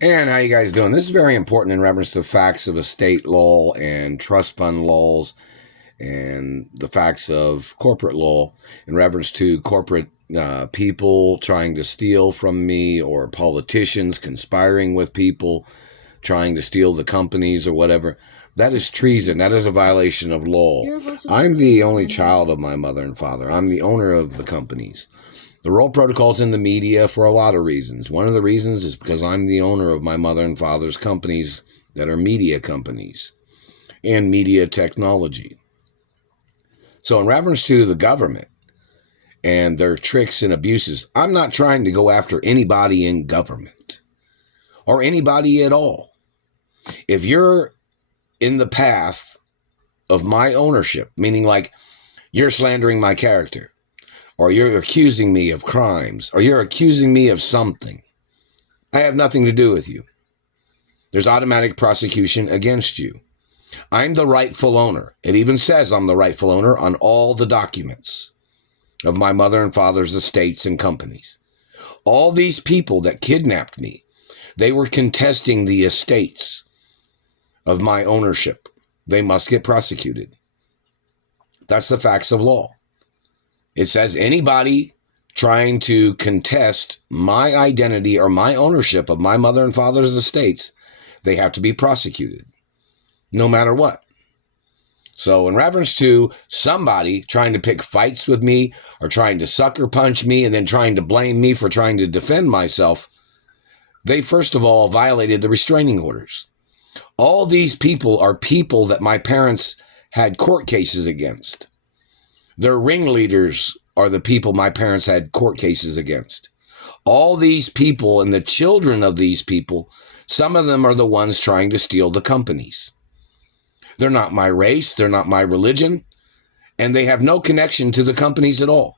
And how you guys doing? This is very important in reference to facts of estate law and trust fund laws and the facts of corporate law in reference to corporate people trying to steal from me or politicians conspiring with people trying to steal the companies or whatever. That is treason. That is a violation of law. I'm the only child of my mother and father. I'm the owner of the companies. The role protocol's in the media for a lot of reasons. One of the reasons is because I'm the owner of my mother and father's companies that are media companies and media technology. So in reference to the government and their tricks and abuses, I'm not trying to go after anybody in government or anybody at all. If you're in the path of my ownership, meaning like you're slandering my character, or you're accusing me of crimes, or you're accusing me of something, I have nothing to do with you. There's automatic prosecution against you. I'm the rightful owner. It even says I'm the rightful owner on all the documents of my mother and father's estates and companies. All these people that kidnapped me, they were contesting the estates of my ownership. They must get prosecuted. That's the facts of law. It says anybody trying to contest my identity or my ownership of my mother and father's estates, they have to be prosecuted, no matter what. So in reference to somebody trying to pick fights with me or trying to sucker punch me and then trying to blame me for trying to defend myself, they first of all violated the restraining orders. All these people are people that my parents had court cases against. Their ringleaders are the people my parents had court cases against. All these people and the children of these people, some of them are the ones trying to steal the companies. They're not my race, they're not my religion, and they have no connection to the companies at all.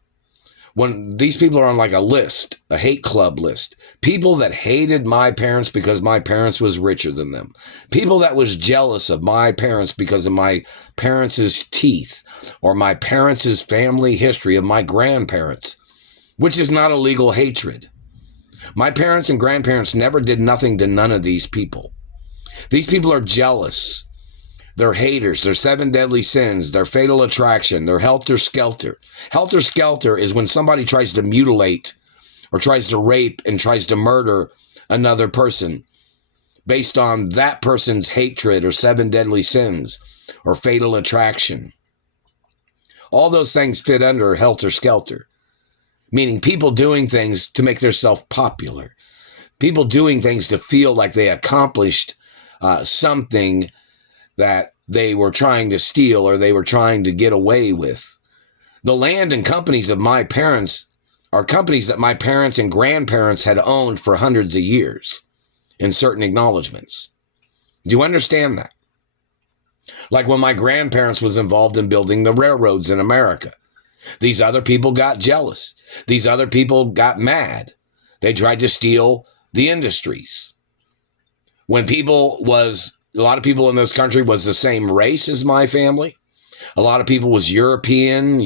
When these people are on like a list, a hate club list, people that hated my parents because my parents was richer than them, people that was jealous of my parents because of my parents' teeth or my parents' family history of my grandparents, which is not a legal hatred. My parents and grandparents never did nothing to none of these people. These people are jealous. They're haters. They're seven deadly sins. They're fatal attraction. They're helter-skelter. Helter-skelter is when somebody tries to mutilate or tries to rape and tries to murder another person based on that person's hatred or seven deadly sins or fatal attraction. All those things fit under helter-skelter, meaning people doing things to make themselves popular. People doing things to feel like they accomplished something that they were trying to steal or they were trying to get away with. The land and companies of my parents are companies that my parents and grandparents had owned for hundreds of years in certain acknowledgments. Do you understand that? Like when my grandparents was involved in building the railroads in America. These other people got jealous. These other people got mad. They tried to steal the industries. When a lot of people in this country was the same race as my family. A lot of people was European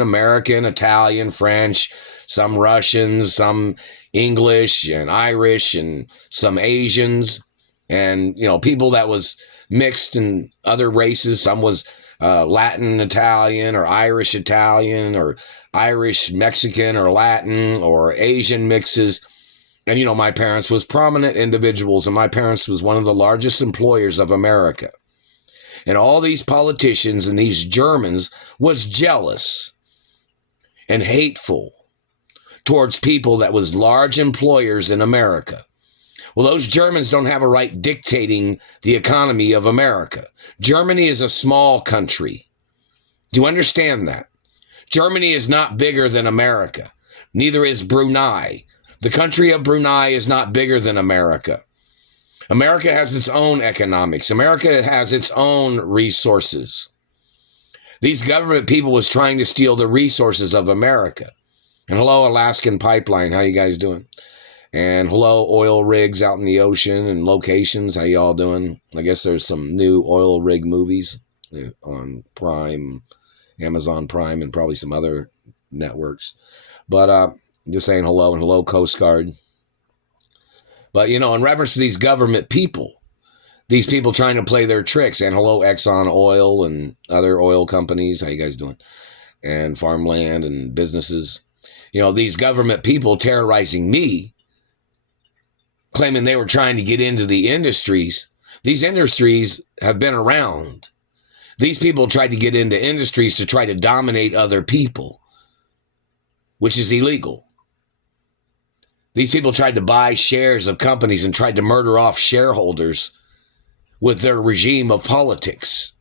American, Italian, French, some Russians, some English and Irish, and some Asians, and people that was mixed in other races. Some was Latin Italian or Irish Italian or Irish Mexican or Latin or Asian mixes. And, my parents was prominent individuals, and my parents was one of the largest employers of America. And all these politicians and these Germans was jealous and hateful towards people that was large employers in America. Well, those Germans don't have a right dictating the economy of America. Germany is a small country. Do you understand that? Germany is not bigger than America. Neither is Brunei. The country of Brunei is not bigger than America. America has its own economics. America has its own resources. These government people was trying to steal the resources of America. And hello, Alaskan Pipeline. How you guys doing? And hello, oil rigs out in the ocean and locations. How y'all doing? I guess there's some new oil rig movies on Prime, Amazon Prime, and probably some other networks. But just saying hello, and hello, Coast Guard. But, you know, in reference to these government people, these people trying to play their tricks, and hello, Exxon Oil and other oil companies, how you guys doing? And farmland and businesses. You know, these government people terrorizing me, claiming they were trying to get into the industries. These industries have been around. These people tried to get into industries to try to dominate other people, which is illegal. These people tried to buy shares of companies and tried to murder off shareholders with their regime of politics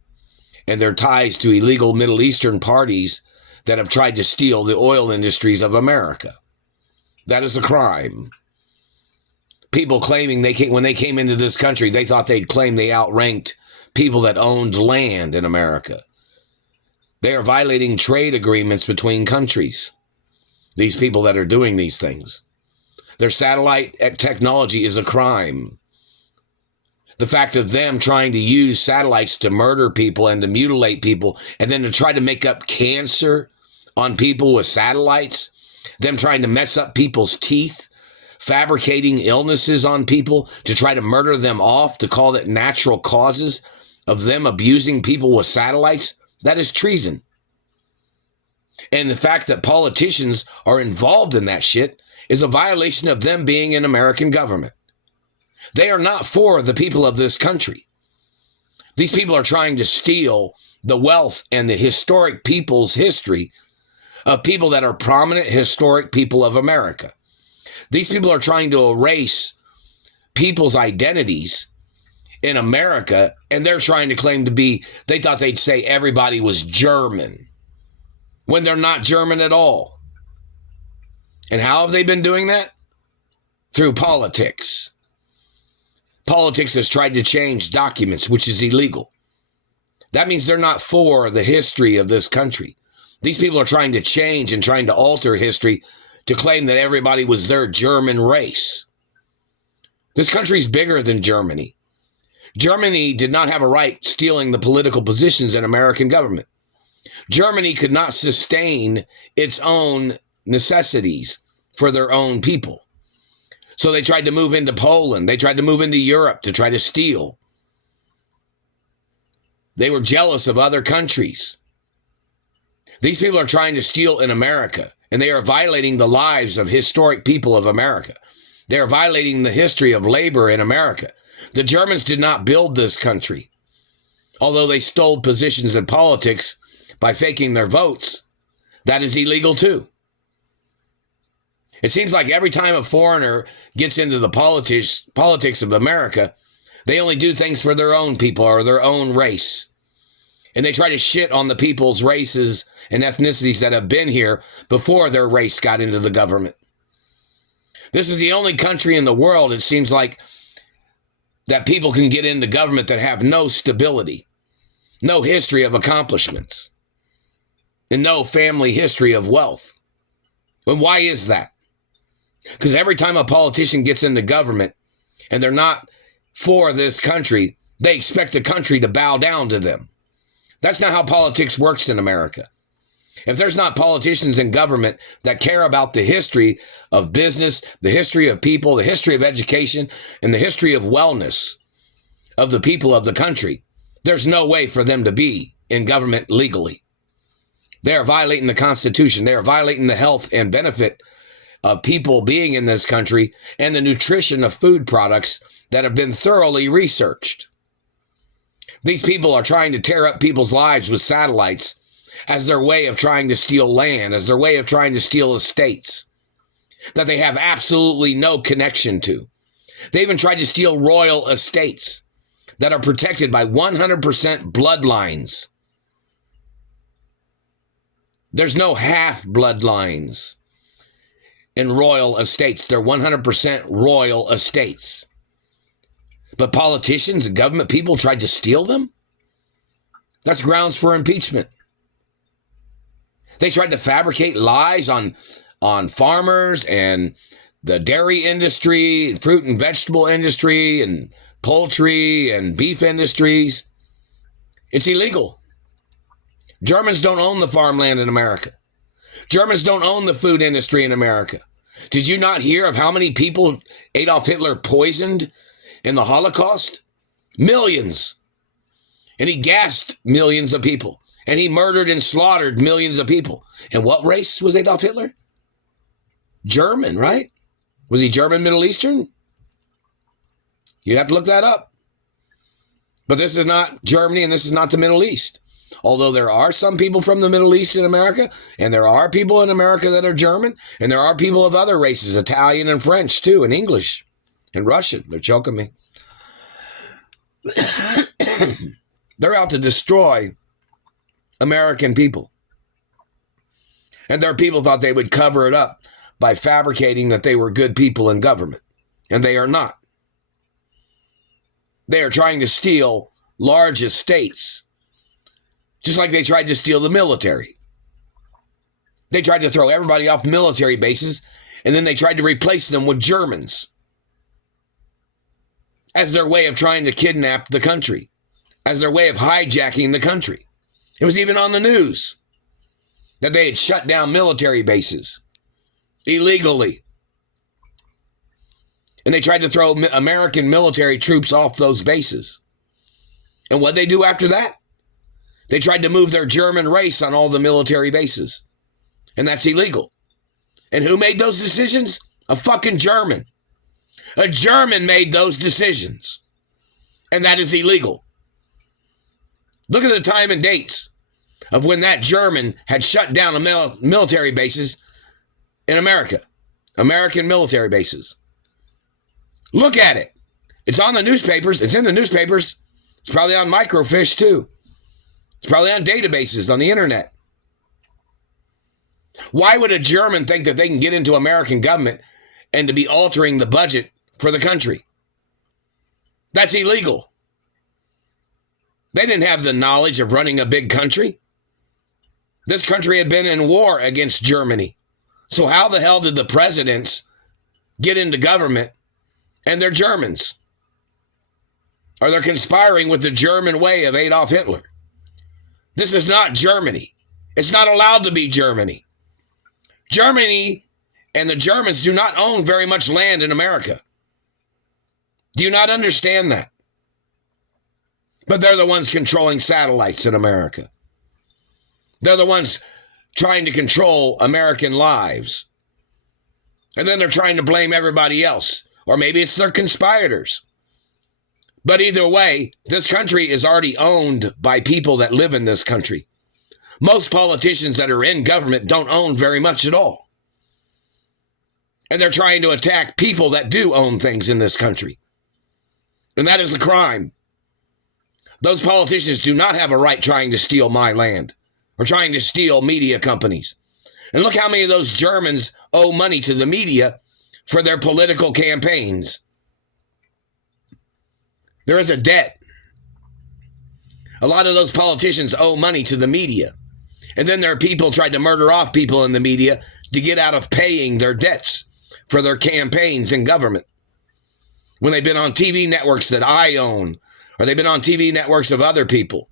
and their ties to illegal Middle Eastern parties that have tried to steal the oil industries of America. That is a crime. People claiming when they came into this country, they thought they'd claim they outranked people that owned land in America. They are violating trade agreements between countries. These people that are doing these things. Their satellite technology is a crime. The fact of them trying to use satellites to murder people and to mutilate people and then to try to make up cancer on people with satellites, them trying to mess up people's teeth, fabricating illnesses on people to try to murder them off, to call it natural causes of them abusing people with satellites, that is treason. And the fact that politicians are involved in that shit is a violation of them being an American government. They are not for the people of this country. These people are trying to steal the wealth and the historic people's history of people that are prominent historic people of America. These people are trying to erase people's identities in America, and they're trying to claim to be, they thought they'd say everybody was German, when they're not German at all. And how have they been doing that? Through politics. Politics has tried to change documents, which is illegal. That means they're not for the history of this country. These people are trying to change and trying to alter history to claim that everybody was their German race. This country's bigger than Germany. Germany did not have a right stealing the political positions in American government. Germany could not sustain its own necessities for their own people. So they tried to move into Poland. They tried to move into Europe to try to steal. They were jealous of other countries. These people are trying to steal in America, and they are violating the lives of historic people of America. They are violating the history of labor in America. The Germans did not build this country, although they stole positions in politics by faking their votes. That is illegal too. It seems like every time a foreigner gets into the politics of America, they only do things for their own people or their own race. And they try to shit on the people's races and ethnicities that have been here before their race got into the government. This is the only country in the world, it seems like, that people can get into government that have no stability, no history of accomplishments, and no family history of wealth. And why is that? Because every time a politician gets into government and they're not for this country, they expect the country to bow down to them. That's not how politics works in America. If there's not politicians in government that care about the history of business, the history of people, the history of education, and the history of wellness of the people of the country, there's no way for them to be in government legally. They are violating the Constitution. They are violating the health and benefit of people being in this country and the nutrition of food products that have been thoroughly researched. These people are trying to tear up people's lives with satellites as their way of trying to steal land, as their way of trying to steal estates that they have absolutely no connection to. They even tried to steal royal estates that are protected by 100% bloodlines. There's no half bloodlines in royal estates. They're 100% royal estates. But politicians and government people tried to steal them? That's grounds for impeachment. They tried to fabricate lies on farmers and the dairy industry, fruit and vegetable industry, and poultry and beef industries. It's illegal. Germans don't own the farmland in America. Germans don't own the food industry in America. Did you not hear of how many people Adolf Hitler poisoned in the Holocaust? Millions. And he gassed millions of people. And he murdered and slaughtered millions of people. And what race was Adolf Hitler? German, right? Was he German Middle Eastern? You'd have to look that up. But this is not Germany and this is not the Middle East. Although there are some people from the Middle East in America, and there are people in America that are German, and there are people of other races, Italian and French too, and English and Russian. They're choking me. They're out to destroy American people. And their people thought they would cover it up by fabricating that they were good people in government. And they are not. They are trying to steal large estates, just like they tried to steal the military. They tried to throw everybody off military bases, and then they tried to replace them with Germans as their way of trying to kidnap the country, as their way of hijacking the country. It was even on the news that they had shut down military bases illegally. And they tried to throw American military troops off those bases. And what did they do after that? They tried to move their German race on all the military bases. And that's illegal. And who made those decisions? A fucking German. A German made those decisions. And that is illegal. Look at the time and dates of when that German had shut down military bases in America. American military bases. Look at it. It's on the newspapers. It's in the newspapers. It's probably on microfiche too. It's probably on databases on the internet. Why would a German think that they can get into American government and to be altering the budget for the country? That's illegal. They didn't have the knowledge of running a big country. This country had been in war against Germany. So how the hell did the presidents get into government and they're Germans? Or they're conspiring with the German way of Adolf Hitler. This is not Germany. It's not allowed to be Germany. Germany and the Germans do not own very much land in America. Do you not understand that? But they're the ones controlling satellites in America. They're the ones trying to control American lives. And then they're trying to blame everybody else. Or maybe it's their conspirators. But either way, this country is already owned by people that live in this country. Most politicians that are in government don't own very much at all. And they're trying to attack people that do own things in this country. And that is a crime. Those politicians do not have a right trying to steal my land or trying to steal media companies. And look how many of those Germans owe money to the media for their political campaigns. There is a debt. A lot of those politicians owe money to the media. And then there are people trying to murder off people in the media to get out of paying their debts for their campaigns in government. When they've been on TV networks that I own, or they've been on TV networks of other people,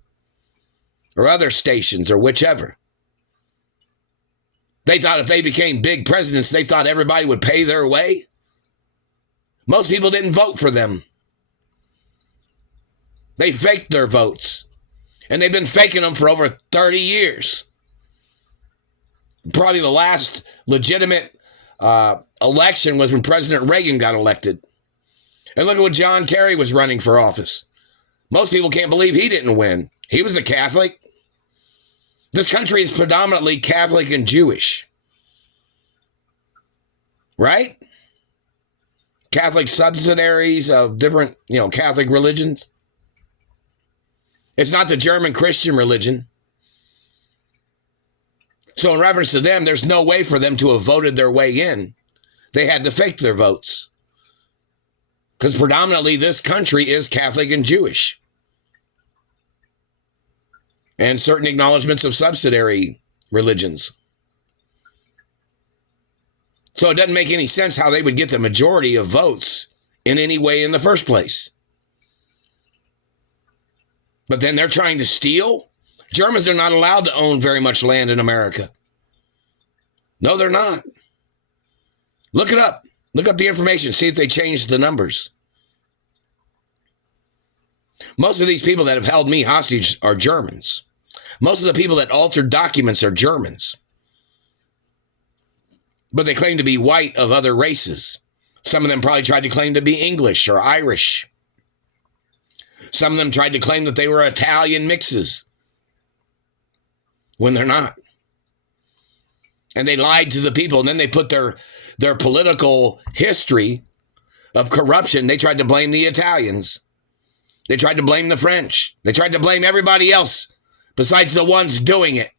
or other stations, or whichever. They thought if they became big presidents, they thought everybody would pay their way. Most people didn't vote for them. They faked their votes. And they've been faking them for over 30 years. Probably the last legitimate election was when President Reagan got elected. And look at what John Kerry was running for office. Most people can't believe he didn't win. He was a Catholic. This country is predominantly Catholic and Jewish. Right? Catholic subsidiaries of different, Catholic religions. It's not the German Christian religion. So in reference to them, there's no way for them to have voted their way in. They had to fake their votes. Because predominantly this country is Catholic and Jewish. And certain acknowledgments of subsidiary religions. So it doesn't make any sense how they would get the majority of votes in any way in the first place. But then they're trying to steal. Germans are not allowed to own very much land in America. No, they're not. Look it up. Look up the information. See if they changed the numbers. Most of these people that have held me hostage are Germans. Most of the people that altered documents are Germans. But they claim to be white of other races. Some of them probably tried to claim to be English or Irish. Some of them tried to claim that they were Italian mixes when they're not. And they lied to the people, and then they put their political history of corruption. They tried to blame the Italians. They tried to blame the French. They tried to blame everybody else besides the ones doing it.